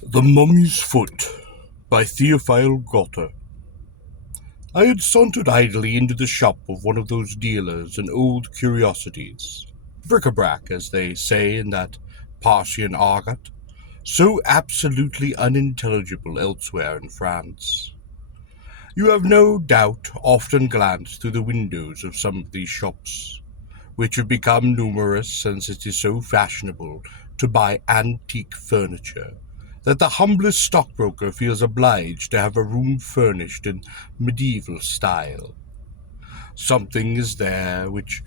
The Mummy's Foot by Théophile Gautier. I had sauntered idly into the shop of one of those dealers in old curiosities, bric-a-brac, as they say in that Parthian argot, so absolutely unintelligible elsewhere in France. You have no doubt often glanced through the windows of some of these shops, which have become numerous since it is so fashionable to buy antique furniture, that the humblest stockbroker feels obliged to have a room furnished in medieval style. Something is there which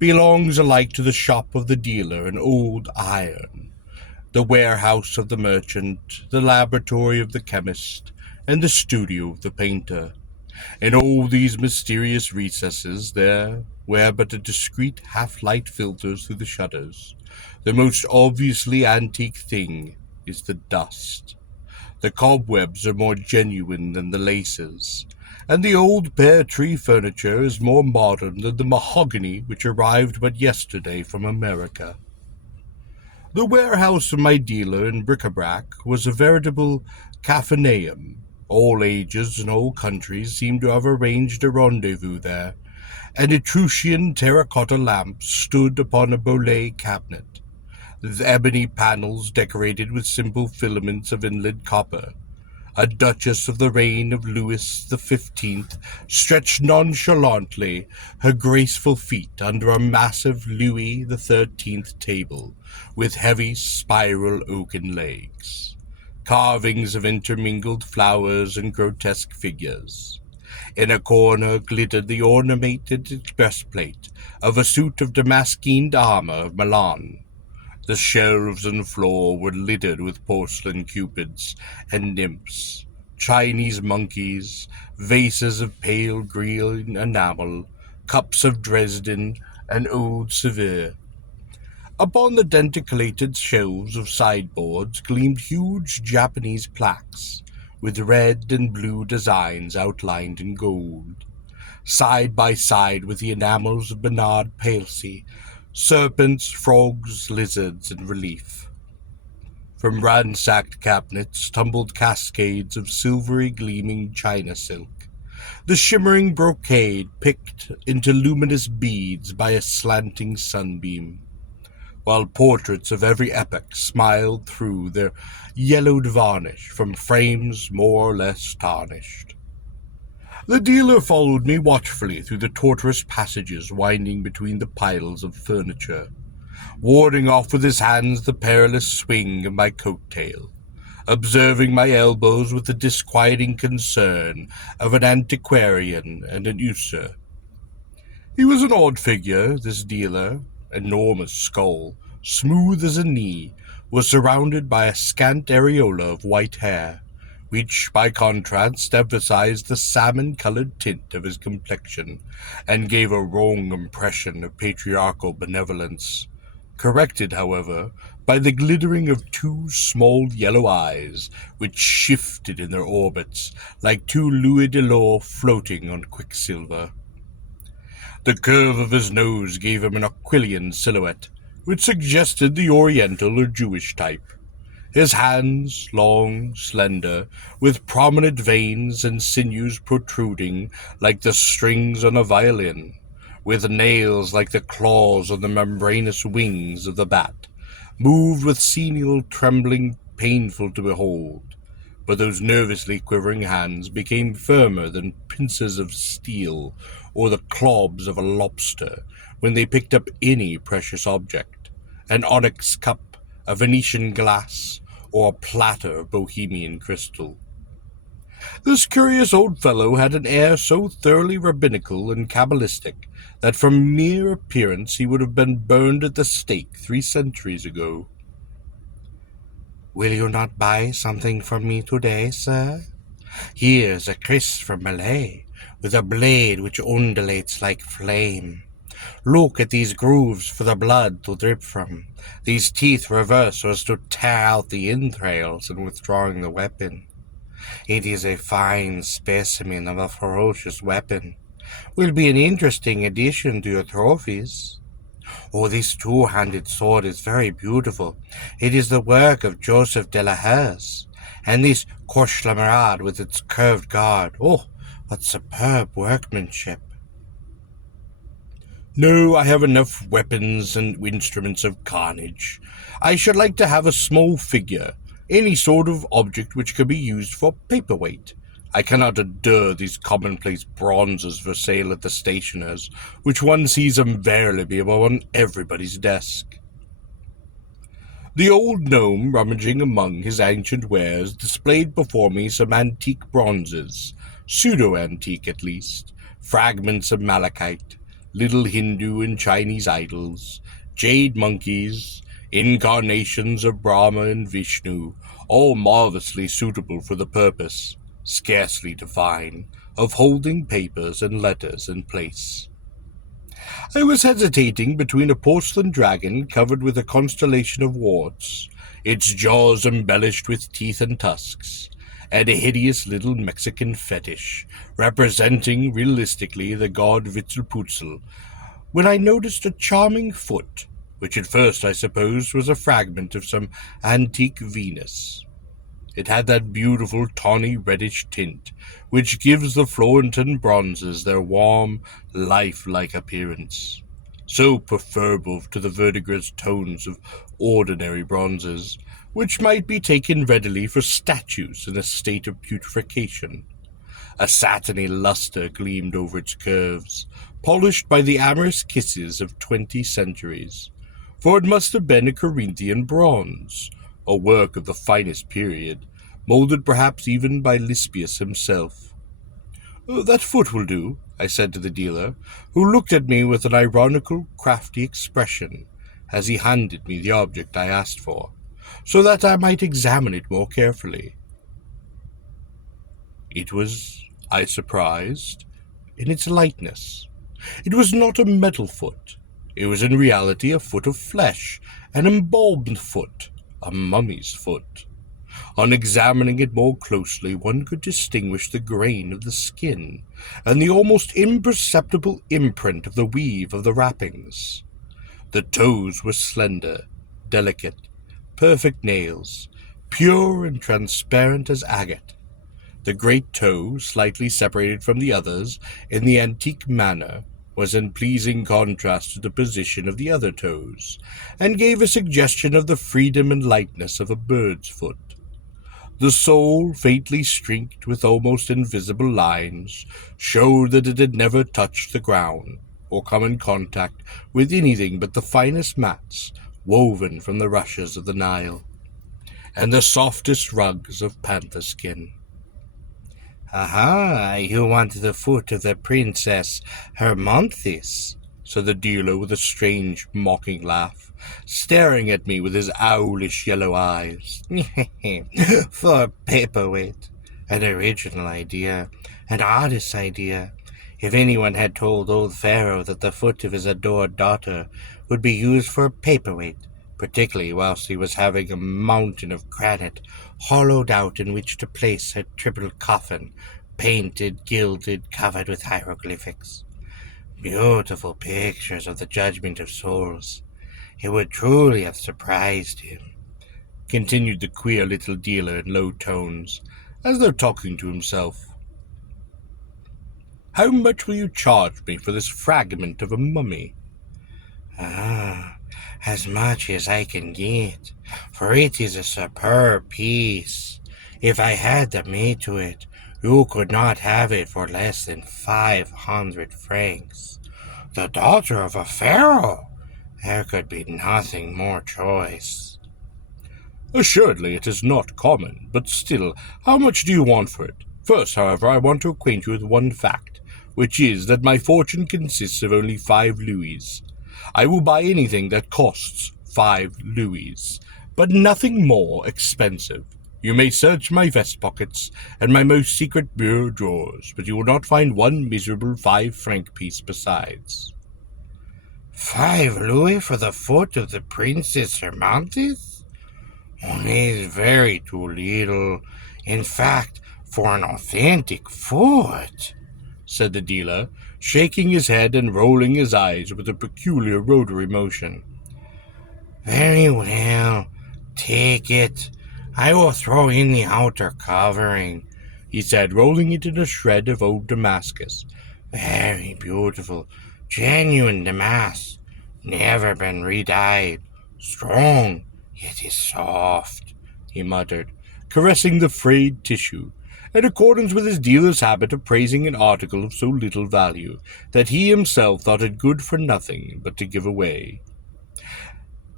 belongs alike to the shop of the dealer in old iron, the warehouse of the merchant, the laboratory of the chemist, and the studio of the painter. In all these mysterious recesses there, where but a discreet half-light filters through the shutters, the most obviously antique thing is the dust. The cobwebs are more genuine than the laces, and the old pear-tree furniture is more modern than the mahogany which arrived but yesterday from America. The warehouse of my dealer in bric-a-brac was a veritable capharnaum. All ages and all countries seemed to have arranged a rendezvous there. An Etruscan terracotta lamp stood upon a Bolet cabinet, the ebony panels decorated with simple filaments of inlaid copper. A duchess of the reign of Louis XV stretched nonchalantly her graceful feet under a massive Louis XIII table with heavy spiral oaken legs, carvings of intermingled flowers and grotesque figures. In a corner glittered the ornamented breastplate of a suit of Damascened armor of Milan. The shelves and floor were littered with porcelain cupids and nymphs, Chinese monkeys, vases of pale green enamel, cups of Dresden and old Seville. Upon the denticulated shelves of sideboards gleamed huge Japanese plaques, with red and blue designs outlined in gold. Side by side with the enamels of Bernard Palissy, serpents, frogs, lizards in relief. From ransacked cabinets tumbled cascades of silvery gleaming China silk, the shimmering brocade picked into luminous beads by a slanting sunbeam, while portraits of every epoch smiled through their yellowed varnish from frames more or less tarnished. The dealer followed me watchfully through the tortuous passages winding between the piles of furniture, warding off with his hands the perilous swing of my coat-tail, observing my elbows with the disquieting concern of an antiquarian and an usurer. He was an odd figure, this dealer. Enormous skull, smooth as a knee, was surrounded by a scant areola of white hair, which, by contrast, emphasized the salmon-colored tint of his complexion, and gave a wrong impression of patriarchal benevolence, corrected, however, by the glittering of two small yellow eyes, which shifted in their orbits like two louis d'or floating on quicksilver. The curve of his nose gave him an Aquilian silhouette, which suggested the Oriental or Jewish type. His hands, long, slender, with prominent veins and sinews protruding like the strings on a violin, with nails like the claws on the membranous wings of the bat, moved with senile trembling painful to behold. But those nervously quivering hands became firmer than pincers of steel or the claws of a lobster when they picked up any precious object, an onyx cup, a Venetian glass, or a platter of Bohemian crystal. This curious old fellow had an air so thoroughly rabbinical and cabalistic that from mere appearance he would have been burned at the stake 3 centuries ago. "Will you not buy something from me today, sir? Here's a kris from Malay, with a blade which undulates like flame. Look at these grooves for the blood to drip from. These teeth reverse so as to tear out the entrails in withdrawing the weapon. It is a fine specimen of a ferocious weapon. Will be an interesting addition to your trophies. Oh, this two-handed sword is very beautiful. It is the work of Joseph de la Herse. And this corshlamarade with its curved guard. Oh, what superb workmanship. No, I have enough weapons and instruments of carnage. I should like to have a small figure, any sort of object which could be used for paperweight. I cannot endure these commonplace bronzes for sale at the stationers, which one sees invariably upon everybody's desk. The old gnome, rummaging among his ancient wares, displayed before me some antique bronzes, pseudo-antique at least, fragments of malachite, little Hindu and Chinese idols, jade monkeys, incarnations of Brahma and Vishnu, all marvelously suitable for the purpose, scarcely divine, of holding papers and letters in place. I was hesitating between a porcelain dragon covered with a constellation of warts, its jaws embellished with teeth and tusks, and a hideous little Mexican fetish, representing realistically the god Huitzilopochtli, when I noticed a charming foot, which at first I supposed was a fragment of some antique Venus. It had that beautiful tawny reddish tint which gives the Florentine bronzes their warm, lifelike appearance, so preferable to the verdigris tones of ordinary bronzes, which might be taken readily for statues in a state of putrefaction. A satiny luster gleamed over its curves, polished by the amorous kisses of 20 centuries, for it must have been a Corinthian bronze, a work of the finest period, molded perhaps even by Lysippus himself. "That foot will do," I said to the dealer, who looked at me with an ironical, crafty expression as he handed me the object I asked for, so that I might examine it more carefully. It was, I surprised, in its lightness. It was not a metal foot. It was in reality a foot of flesh, an embalmed foot, a mummy's foot. On examining it more closely, one could distinguish the grain of the skin, and the almost imperceptible imprint of the weave of the wrappings. The toes were slender, delicate, perfect nails, pure and transparent as agate. The great toe, slightly separated from the others in the antique manner, was in pleasing contrast to the position of the other toes, and gave a suggestion of the freedom and lightness of a bird's foot. The sole, faintly streaked with almost invisible lines, showed that it had never touched the ground, or come in contact with anything but the finest mats woven from the rushes of the Nile, and the softest rugs of panther skin. "Aha, you want the foot of the Princess Hermonthis," said the dealer with a strange, mocking laugh, staring at me with his owlish yellow eyes. "For a paperweight. An original idea, an artist's idea. If anyone had told old Pharaoh that the foot of his adored daughter would be used for a paperweight, particularly whilst he was having a mountain of granite hollowed out in which to place her triple coffin, painted, gilded, covered with hieroglyphics. Beautiful pictures of the judgment of souls. It would truly have surprised him," continued the queer little dealer in low tones, as though talking to himself. "How much will you charge me for this fragment of a mummy?" "Ah, as much as I can get, for it is a superb piece. If I had the made to it, you could not have it for less than 500 francs. The daughter of a pharaoh! There could be nothing more choice." "Assuredly it is not common, but still, how much do you want for it? First, however, I want to acquaint you with one fact, which is that my fortune consists of only 5 louis. I will buy anything that costs 5 louis, but nothing more expensive. You may search my vest pockets and my most secret bureau drawers, but you will not find one miserable 5-franc piece besides." 5 louis for the foot of the Princess Hermonthis? It is very too little. In fact, for an authentic foot," said the dealer, shaking his head and rolling his eyes with a peculiar rotary motion. "Very well, take it. I will throw in the outer covering, he said, rolling it in a shred of old Damascus. Very beautiful, genuine damask, never been redyed. Strong, yet is soft, he muttered, caressing the frayed tissue, in accordance with his dealer's habit of praising an article of so little value that he himself thought it good for nothing but to give away.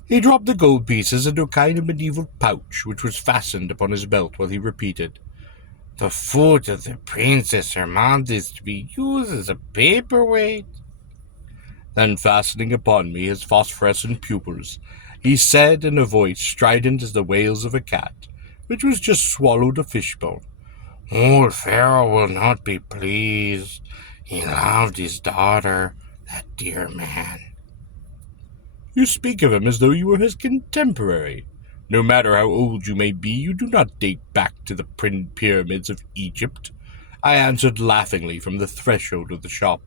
He dropped the gold pieces into a kind of medieval pouch which was fastened upon his belt while he repeated, "The foot of the Princess Hermant is to be used as a paperweight." Then, fastening upon me his phosphorescent pupils, he said in a voice strident as the wails of a cat, which was just swallowed a fishbone, "Old Pharaoh will not be pleased. He loved his daughter, that dear man." You speak of him as though you were his contemporary. No matter how old you may be, you do not date back to the pyramids of Egypt, I answered laughingly from the threshold of the shop.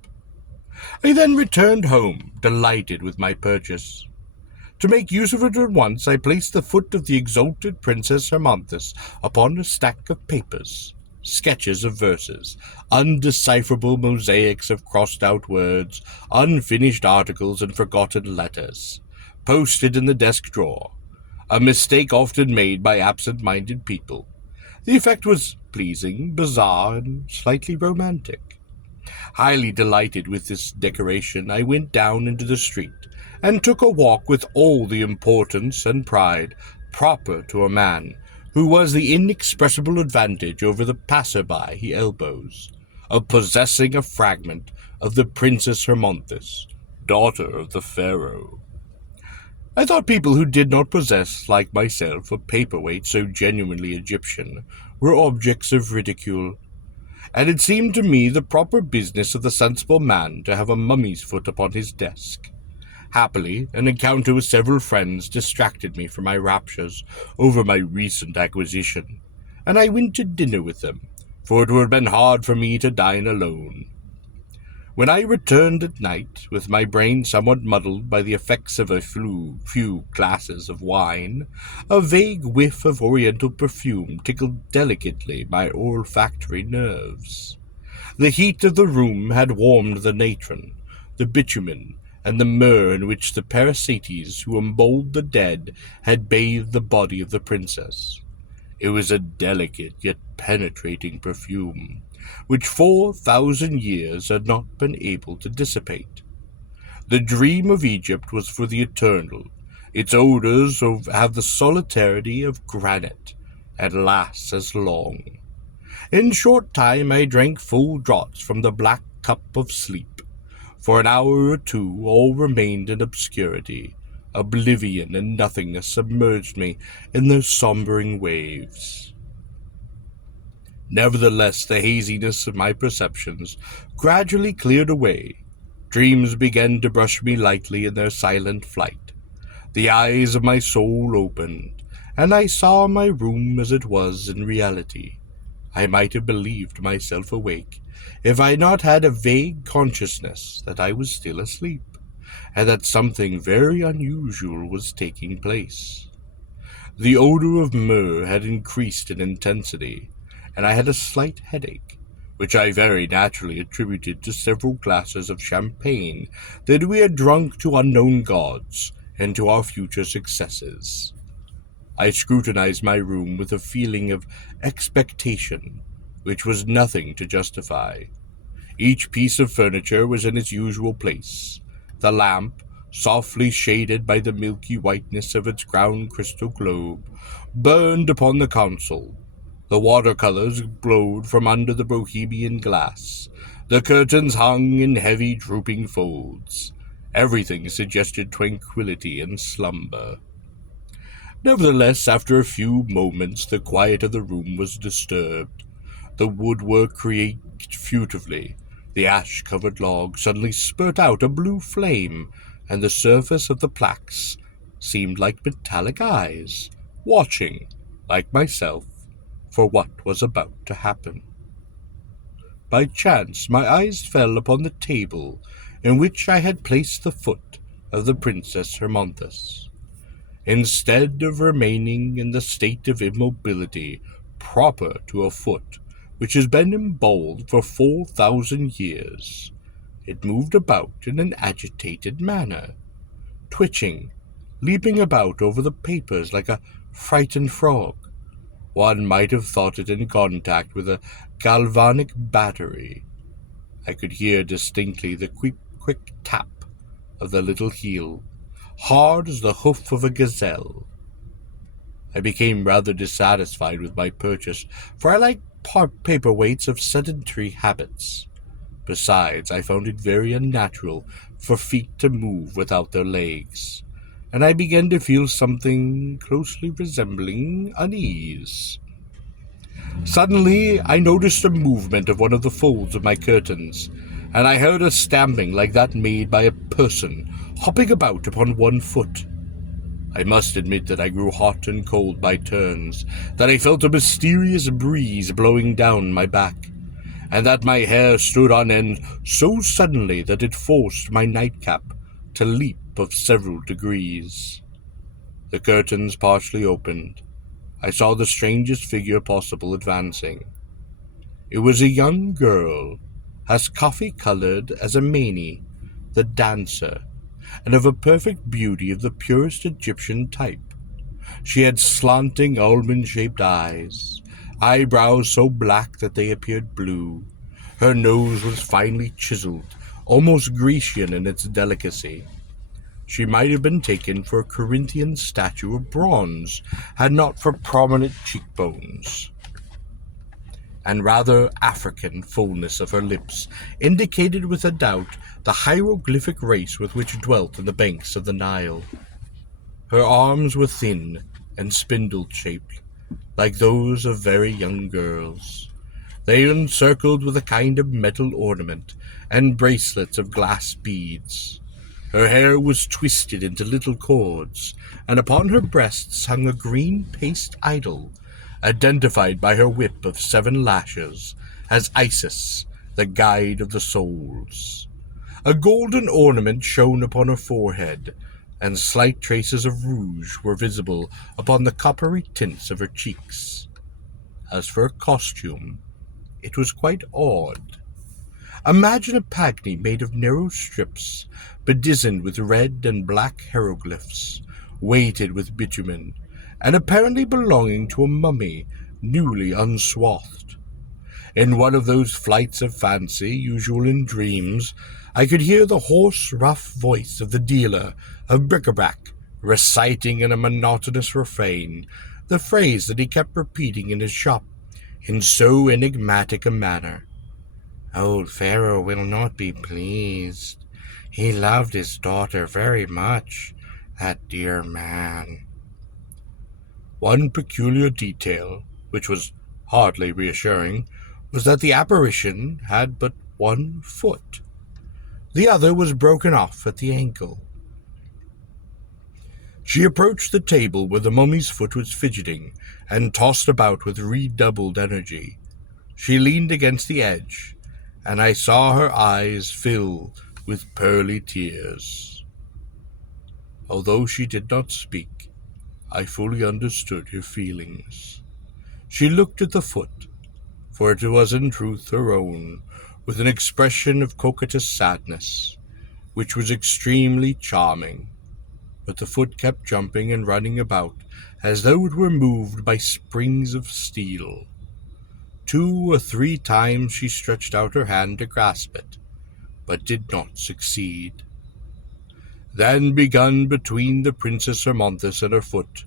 I then returned home, delighted with my purchase. To make use of it at once, I placed the foot of the exalted Princess Hermonthis upon a stack of papers, sketches of verses, undecipherable mosaics of crossed-out words, unfinished articles, and forgotten letters, posted in the desk drawer, a mistake often made by absent-minded people. The effect was pleasing, bizarre, and slightly romantic. Highly delighted with this decoration, I went down into the street and took a walk with all the importance and pride proper to a man who was the inexpressible advantage over the passer-by he elbows, of possessing a fragment of the Princess Hermonthis, daughter of the Pharaoh. I thought people who did not possess, like myself, a paperweight so genuinely Egyptian were objects of ridicule, and it seemed to me the proper business of the sensible man to have a mummy's foot upon his desk. Happily, an encounter with several friends distracted me from my raptures over my recent acquisition, and I went to dinner with them, for it would have been hard for me to dine alone. When I returned at night, with my brain somewhat muddled by the effects of a few glasses of wine, a vague whiff of oriental perfume tickled delicately my olfactory nerves. The heat of the room had warmed the natron, the bitumen, and the myrrh in which the parasites who embalmed the dead had bathed the body of the princess. It was a delicate yet penetrating perfume, which 4,000 years had not been able to dissipate. The dream of Egypt was for the eternal. Its odors have the solidarity of granite, and lasts as long. In short time I drank full draughts from the black cup of sleep. For an hour or two all remained in obscurity. Oblivion and nothingness submerged me in their sombering waves. Nevertheless, the haziness of my perceptions gradually cleared away. Dreams began to brush me lightly in their silent flight. The eyes of my soul opened, and I saw my room as it was in reality. I might have believed myself awake, if I had not had a vague consciousness that I was still asleep, and that something very unusual was taking place. The odor of myrrh had increased in intensity, and I had a slight headache, which I very naturally attributed to several glasses of champagne that we had drunk to unknown gods and to our future successes. I scrutinized my room with a feeling of expectation, which was nothing to justify. Each piece of furniture was in its usual place. The lamp, softly shaded by the milky whiteness of its ground crystal globe, burned upon the console. The watercolors glowed from under the Bohemian glass. The curtains hung in heavy drooping folds. Everything suggested tranquility and slumber. Nevertheless, after a few moments, the quiet of the room was disturbed. The woodwork creaked furtively. The ash-covered log suddenly spurt out a blue flame, and the surface of the plaques seemed like metallic eyes, watching, like myself, for what was about to happen. By chance, my eyes fell upon the table in which I had placed the foot of the Princess Hermonthis. instead of remaining in the state of immobility proper to a foot which has been emboweled for 4,000 years. It moved about in an agitated manner, twitching, leaping about over the papers like a frightened frog. One might have thought it in contact with a galvanic battery. I could hear distinctly the quick tap of the little heel, hard as the hoof of a gazelle. I became rather dissatisfied with my purchase, for I like paperweights of sedentary habits. Besides, I found it very unnatural for feet to move without their legs, and I began to feel something closely resembling unease. Suddenly, I noticed a movement of one of the folds of my curtains, and I heard a stamping like that made by a person hopping about upon one foot. I must admit that I grew hot and cold by turns, that I felt a mysterious breeze blowing down my back, and that my hair stood on end so suddenly that it forced my nightcap to leap of several degrees. The curtains partially opened. I saw the strangest figure possible advancing. It was a young girl, as coffee-colored as a Mani, the dancer, and of a perfect beauty of the purest Egyptian type. She had slanting almond-shaped eyes, eyebrows so black that they appeared blue. Her nose was finely chiseled, almost Grecian in its delicacy. She might have been taken for a Corinthian statue of bronze, had not for prominent cheekbones, and rather African fullness of her lips indicated without doubt the hieroglyphic race with which dwelt in the banks of the Nile. Her arms were thin and spindle-shaped, like those of very young girls. They were encircled with a kind of metal ornament and bracelets of glass beads. Her hair was twisted into little cords, and upon her breasts hung a green paste idol, identified by her whip of 7 lashes as Isis, the guide of the souls. A golden ornament shone upon her forehead, and slight traces of rouge were visible upon the coppery tints of her cheeks. As for her costume, it was quite odd. Imagine a pagny made of narrow strips, bedizened with red and black hieroglyphs, weighted with bitumen, and apparently belonging to a mummy newly unswathed. In one of those flights of fancy usual in dreams, I could hear the hoarse, rough voice of the dealer of bric-a-brac reciting in a monotonous refrain the phrase that he kept repeating in his shop in so enigmatic a manner. "Old Pharaoh will not be pleased. He loved his daughter very much, that dear man." One peculiar detail, which was hardly reassuring, was that the apparition had but 1 foot. The other was broken off at the ankle. She approached the table where the mummy's foot was fidgeting and tossed about with redoubled energy. She leaned against the edge, and I saw her eyes fill with pearly tears. Although she did not speak, I fully understood her feelings. She looked at the foot, for it was in truth her own, with an expression of coquettish sadness, which was extremely charming. But the foot kept jumping and running about as though it were moved by springs of steel. 2 or 3 times she stretched out her hand to grasp it, but did not succeed. Then begun between the Princess Hermonthis and her foot,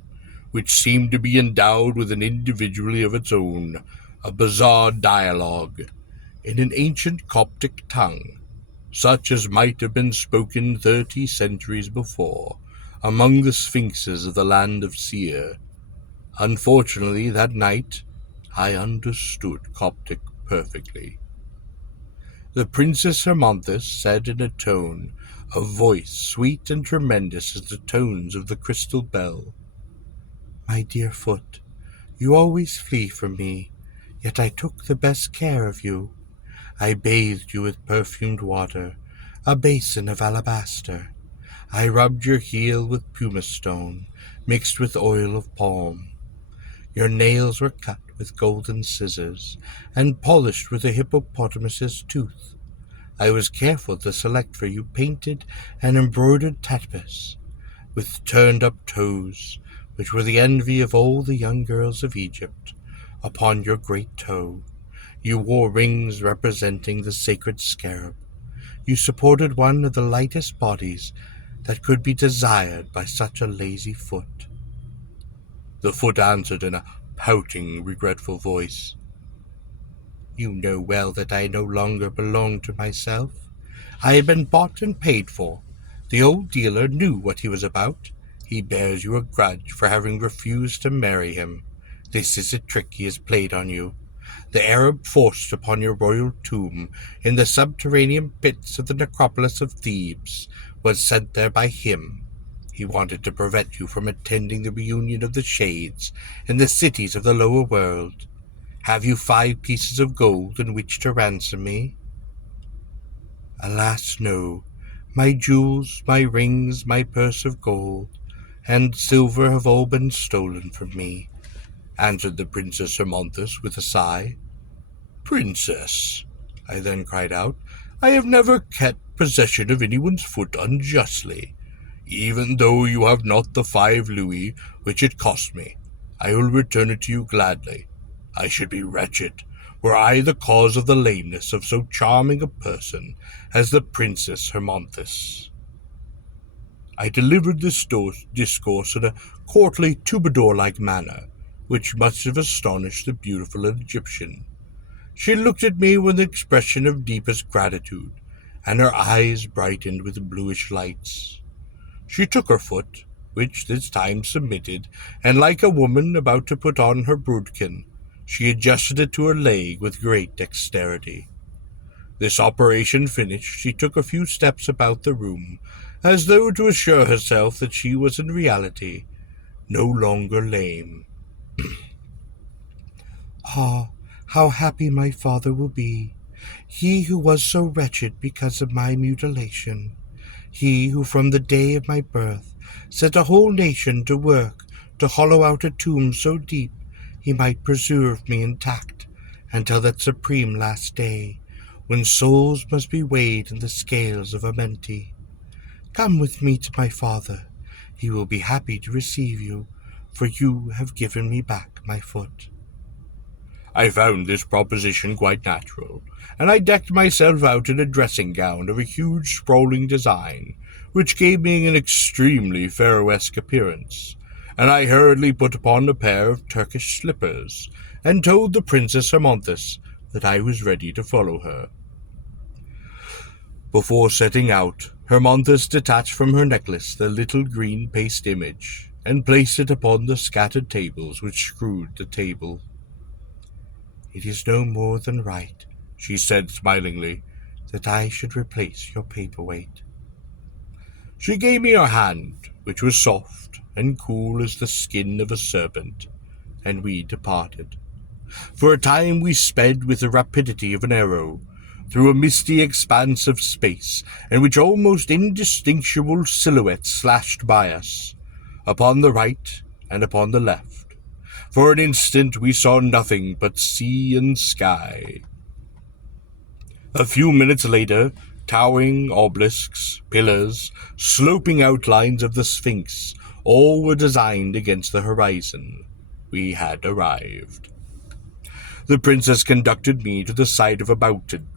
which seemed to be endowed with an individuality of its own, a bizarre dialogue, in an ancient Coptic tongue, such as might have been spoken 30 centuries before, among the sphinxes of the land of Seir. Unfortunately, that night I understood Coptic perfectly. The Princess Hermonthis said in a tone, a voice sweet and tremendous as the tones of the crystal bell, "My dear foot, you always flee from me, yet I took the best care of you. I bathed you with perfumed water, a basin of alabaster. I rubbed your heel with pumice stone, mixed with oil of palm. Your nails were cut with golden scissors, and polished with a hippopotamus's tooth. I was careful to select for you painted and embroidered tapis, with turned-up toes, which were the envy of all the young girls of Egypt. Upon your great toe, you wore rings representing the sacred scarab. You supported one of the lightest bodies that could be desired by such a lazy foot. The foot answered in a pouting, regretful voice. You know well that I no longer belong to myself. I have been bought and paid for. The old dealer knew what he was about. He bears you a grudge for having refused to marry him. This is a trick he has played on you. The Arab forced upon your royal tomb in the subterranean pits of the necropolis of Thebes was sent there by him. He wanted to prevent you from attending the reunion of the Shades in the cities of the lower world. Have you 5 pieces of gold in which to ransom me? Alas, no. My jewels, my rings, my purse of gold, and silver have all been stolen from me, answered the Princess Hermonthis with a sigh. Princess, I then cried out, I have never kept possession of anyone's foot unjustly. Even though you have not the 5 louis which it cost me, I will return it to you gladly. I should be wretched were I the cause of the lameness of so charming a person as the Princess Hermonthis. I delivered this discourse in a courtly troubadour-like manner, which must have astonished the beautiful Egyptian. She looked at me with an expression of deepest gratitude, and her eyes brightened with bluish lights. She took her foot, which this time submitted, and like a woman about to put on her broodkin, she adjusted it to her leg with great dexterity. This operation finished, she took a few steps about the room, as though to assure herself that she was in reality no longer lame. Ah, how happy my father will be, he who was so wretched because of my mutilation, he who from the day of my birth set a whole nation to work to hollow out a tomb so deep he might preserve me intact until that supreme last day, when souls must be weighed in the scales of Amenti. Come with me to my father. He will be happy to receive you, for you have given me back my foot. I found this proposition quite natural, and I decked myself out in a dressing gown of a huge sprawling design, which gave me an extremely Pharaohesque appearance, and I hurriedly put upon a pair of Turkish slippers, and told the Princess Hermonthis that I was ready to follow her. Before setting out, Hermonthis detached from her necklace the little green paste image, and placed it upon the scattered tables which screwed the table. It is no more than right, she said smilingly, that I should replace your paperweight. She gave me her hand, which was soft and cool as the skin of a serpent, and we departed. For a time we sped with the rapidity of an arrow, through a misty expanse of space, in which almost indistinguishable silhouettes slashed by us, upon the right and upon the left. For an instant we saw nothing but sea and sky. A few minutes later, towering obelisks, pillars, sloping outlines of the Sphinx, all were designed against the horizon. We had arrived. The princess conducted me to the site of a mountain.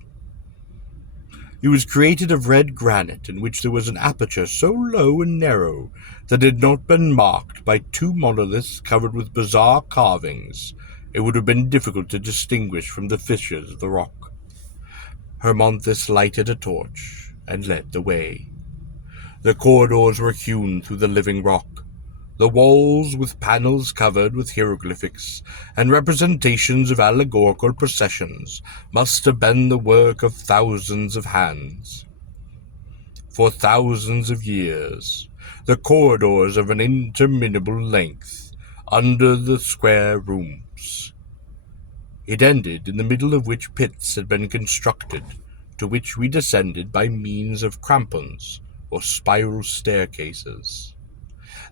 It was created of red granite, in which there was an aperture so low and narrow that it had not been marked by 2 monoliths covered with bizarre carvings. It would have been difficult to distinguish from the fissures of the rock. Hermonthis lighted a torch and led the way. The corridors were hewn through the living rock, the walls with panels covered with hieroglyphics and representations of allegorical processions must have been the work of thousands of hands. For thousands of years, the corridors of an interminable length under the square rooms. It ended in the middle of which pits had been constructed, to which we descended by means of crampons, or spiral staircases.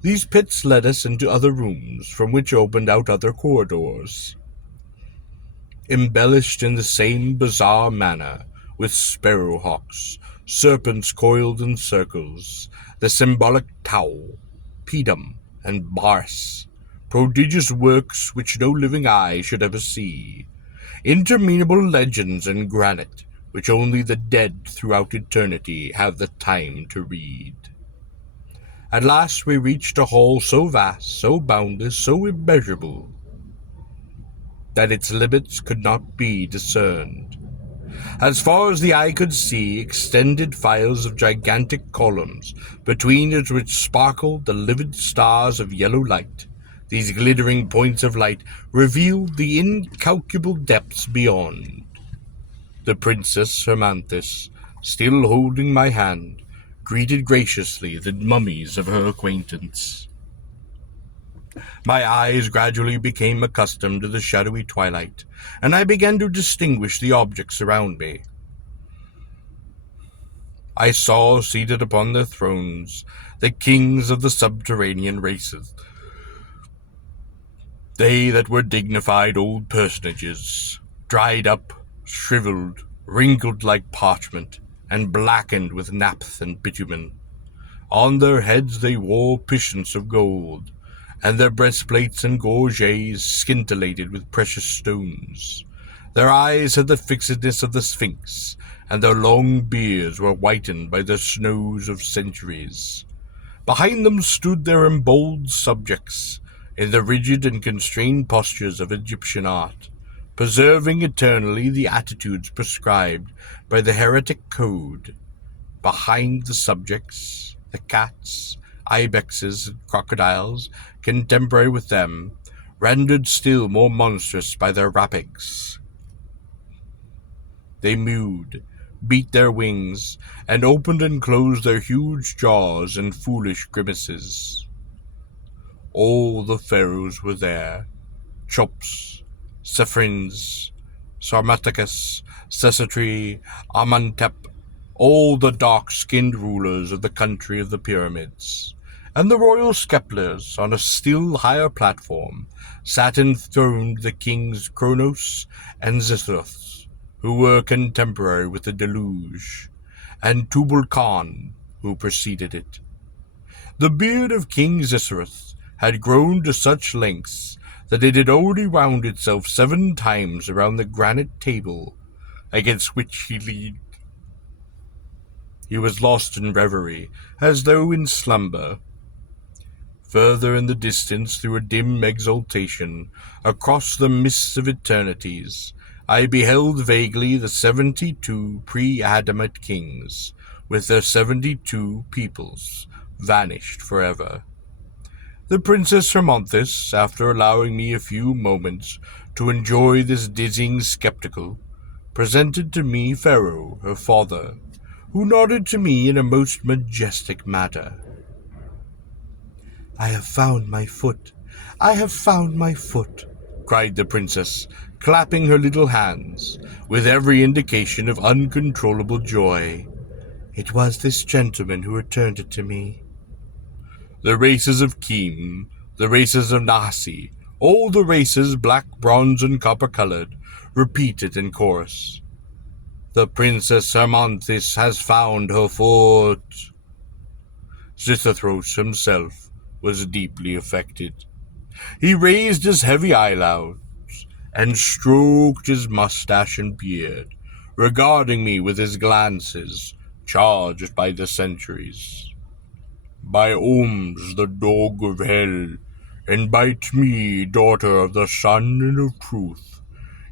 These pits led us into other rooms, from which opened out other corridors, embellished in the same bizarre manner, with sparrowhawks, serpents coiled in circles, the symbolic tau, pedum, and bars, prodigious works which no living eye should ever see, interminable legends in granite, which only the dead throughout eternity have the time to read. At last we reached a hall so vast, so boundless, so immeasurable, that its limits could not be discerned. As far as the eye could see, extended files of gigantic columns, between which sparkled the livid stars of yellow light. These glittering points of light revealed the incalculable depths beyond. The Princess Hermanthis, still holding my hand, greeted graciously the mummies of her acquaintance. My eyes gradually became accustomed to the shadowy twilight, and I began to distinguish the objects around me. I saw seated upon their thrones the kings of the subterranean races, they that were dignified old personages, dried up, shriveled, wrinkled like parchment, and blackened with naphtha and bitumen. On their heads they wore puissants of gold, and their breastplates and gorgets scintillated with precious stones. Their eyes had the fixedness of the Sphinx, and their long beards were whitened by the snows of centuries. Behind them stood their emboldened subjects, in the rigid and constrained postures of Egyptian art, preserving eternally the attitudes prescribed by the heretic code. Behind the subjects, the cats, ibexes, and crocodiles, contemporary with them, rendered still more monstrous by their wrappings. They mewed, beat their wings, and opened and closed their huge jaws in foolish grimaces. All the pharaohs were there, Chops, Sephrins, Sarmaticus, Sesotri, Amenhotep, all the dark-skinned rulers of the country of the pyramids, and the royal scepters on a still higher platform sat enthroned the kings Kronos and Zithroth, who were contemporary with the deluge, and Tubal Khan, who preceded it. The beard of King Zithroth had grown to such lengths that it had already wound itself 7 times around the granite table against which he leaned. He was lost in reverie, as though in slumber. Further in the distance, through a dim exaltation, across the mists of eternities, I beheld vaguely the 72 pre-Adamite kings, with their 72 peoples, vanished forever. The Princess Hermonthis, after allowing me a few moments to enjoy this dizzying spectacle, presented to me Pharaoh, her father, who nodded to me in a most majestic manner. "I have found my foot! I have found my foot!" cried the princess, clapping her little hands, with every indication of uncontrollable joy. "It was this gentleman who returned it to me." The races of Kim, the races of Nahasi, all the races, black, bronze, and copper-colored, repeated in chorus. "The Princess Hermonthis has found her foot." Xisuthros himself was deeply affected. He raised his heavy eyebrows and stroked his mustache and beard, regarding me with his glances charged by the centuries. "By Ohms, the dog of hell, and by Tmi, daughter of the sun and of truth,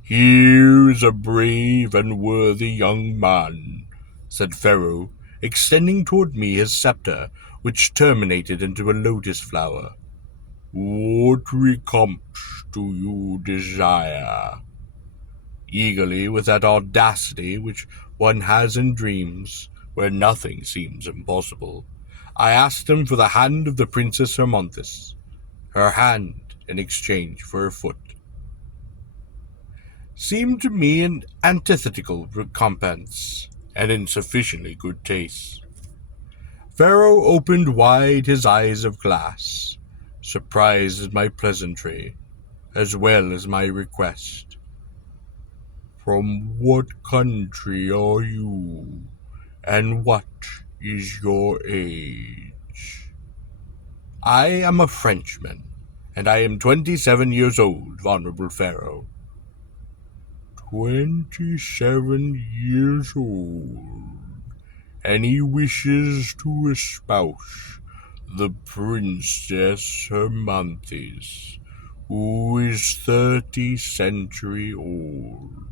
here is a brave and worthy young man," said Pharaoh, extending toward me his scepter, which terminated into a lotus flower. "What recompense do you desire?" Eagerly, with that audacity which one has in dreams, where nothing seems impossible, I asked him for the hand of the Princess Hermonthis, her hand in exchange for her foot. Seemed to me an antithetical recompense, and in sufficiently good taste. Pharaoh opened wide his eyes of glass, surprised at my pleasantry, as well as my request. "From what country are you, and what is your age?" "I am a Frenchman, and I am 27 years old, Honorable Pharaoh." 27 years old, and he wishes to espouse the Princess Hermonthis, who is 30 centuries old.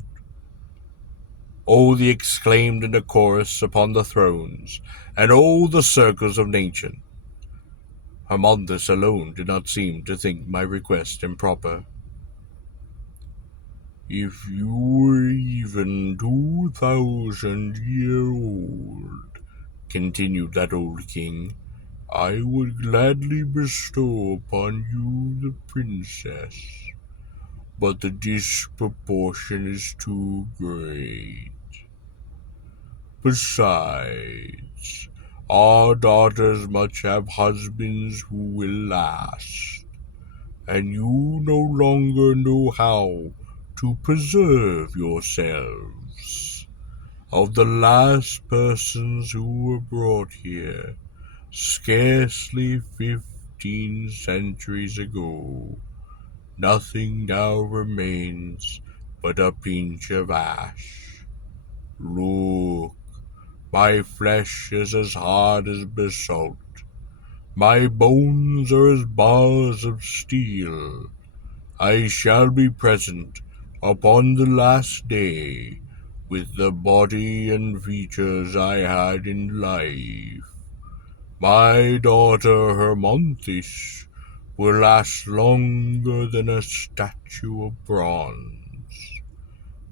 All they exclaimed in a chorus upon the thrones, and all the circles of nature. Hermonthis alone did not seem to think my request improper. "If you were even 2,000 years old," continued that old king, "I would gladly bestow upon you the princess, but the disproportion is too great. Besides, our daughters must have husbands who will last, and you no longer know how to preserve yourselves. Of the last persons who were brought here, scarcely 15 centuries ago, nothing now remains but a pinch of ash. Look, my flesh is as hard as basalt. My bones are as bars of steel. I shall be present upon the last day with the body and features I had in life. My daughter Hermonthis will last longer than a statue of bronze.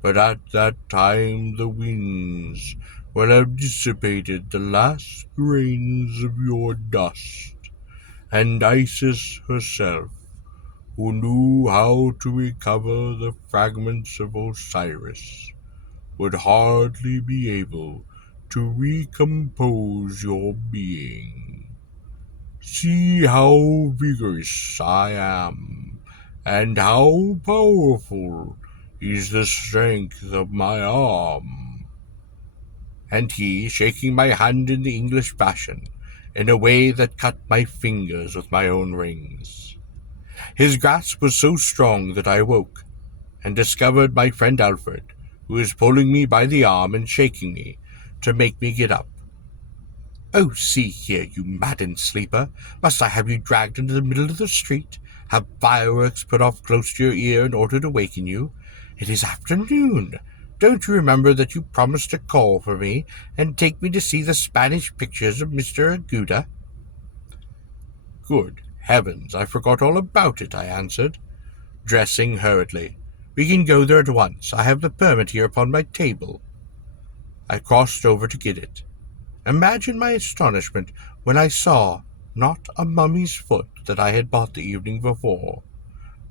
But at that time the winds will have dissipated the last grains of your dust, and Isis herself, who knew how to recover the fragments of Osiris, would hardly be able to recompose your being. See how vigorous I am, and how powerful is the strength of my arm." And he, shaking my hand in the English fashion, in a way that cut my fingers with my own rings. His grasp was so strong that I awoke, and discovered my friend Alfred, who was pulling me by the arm and shaking me to make me get up. "Oh, see here, you maddened sleeper! Must I have you dragged into the middle of the street, have fireworks put off close to your ear in order to waken you? It is afternoon. Don't you remember that you promised to call for me and take me to see the Spanish pictures of Mr. Aguda?" "Good heavens, I forgot all about it," I answered, dressing hurriedly. "We can go there at once. I have the permit here upon my table." I crossed over to get it. Imagine my astonishment when I saw not a mummy's foot that I had bought the evening before,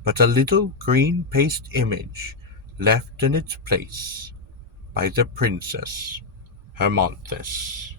but a little green paste image left in its place by the Princess Hermonthis.